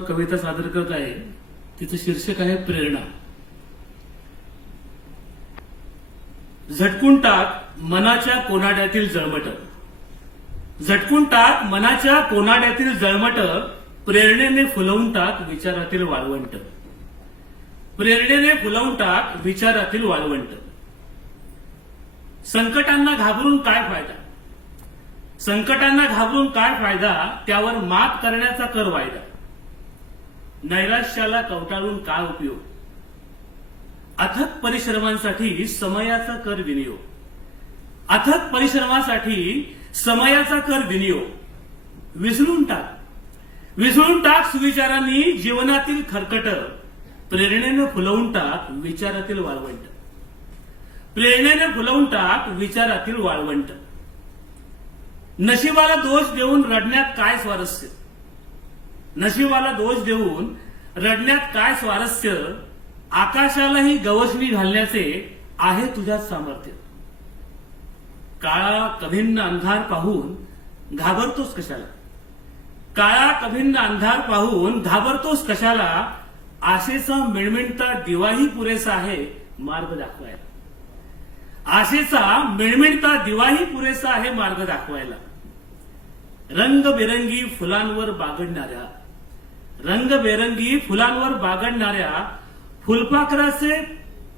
कविता सादर करत आहे तिचं शीर्षक आहे प्रेरणा. झटकून टाक मनाच्या कोनाड्यातील जळमट, झटकून टाक मनाच्या कोनाड्यातील जळमट, प्रेरणेने फुलवून टाक विचारातील वाळवंट, प्रेरणेने फुलवून टाक विचारातील वाळवंट. संकटांना घाबरून काय फायदा, संकटांना घाबरून काय फायदा, त्यावर मात करण्याचा कर वायदा. नैराश्याला कवटाळून काय उपयोग, अथक परिश्रमांसाठी समयाचा कर विनियोग, अथक परिश्रमासाठी समयाचा कर विनियोग. विसरून टाक, विसरून टाक सुविचारांनी जीवनातील खरकट, प्रेरणेने फुलवून टाक विचारातील वाळवंट, प्रेरणेने फुलवून टाक विचारातील वाळवंट. नशिबाला दोष देऊन रडण्यात काय स्वारस्य, नशिबाला दोष देऊन रडण्यात काय स्वारस्य, आकाशालाही गवसणी घालण्याचे आहे तुझ्यात सामर्थ्य. काळा कभिन्न अंधार पाहून घाबरतोस कशाला, काळा कभिन्न अंधार पाहून घाबरतोस कशाला, आशेचा मिळमिळता दिवाही पुरेसा आहे मार्ग दाखवायला, आशेचा मिळमिळता दिवाही पुरेसा आहे मार्ग दाखवायला. रंगबेरंगी फुलांवर बागडणाऱ्या, रंगबेरंगी फुलांवर बागडणाऱ्या फुलपाखराचे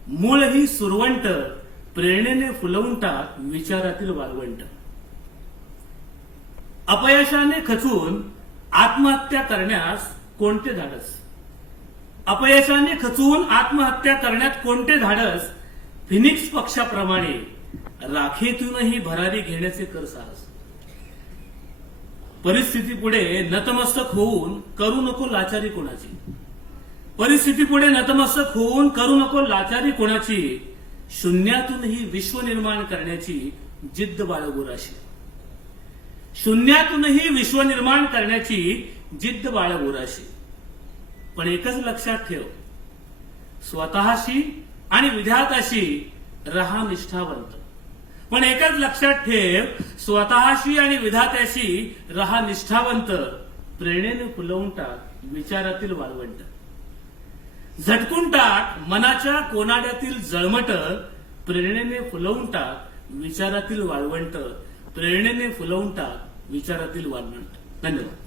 मूळ ही सुरवंट, प्रेरणेने फुलवून टाक विचारातील वाळवंट. अपयशाने खचून आत्महत्या करण्यास कोणते धाडस, अपयशाने खचून आत्महत्या करण्यात कोणते धाडस, फिनिक्स पक्षाप्रमाणे राखेतूनही भरारी घेण्याचे कर साहस. परिस्थितीपुढे नतमस्तक होऊन करू नको लाचारी कोणाची, परिस्थितीपुढे नतमस्तक होऊन करू नको लाचारी कोणाची, शून्यातूनही विश्व निर्माण करण्याची जिद्द बाळगोराशी, शून्यातूनही विश्व निर्माण करण्याची जिद्द बाळगोराशी. पण एकच लक्षात ठेव, स्वतःशी आणि विधात्याशी रहा निष्ठावंत. पण एकच लक्षात ठेव, स्वतःशी आणि विधात्याशी रहा निष्ठावंत, प्रेरणेने फुलवून टाक विचारातील वाळवंट. झटकून टाक मनाच्या कोनाड्यातील जळमट, प्रेरणेने फुलवून टाक विचारातील वाळवंट, प्रेरणेने फुलवून टाक विचारातील वाळवंट. धन्यवाद.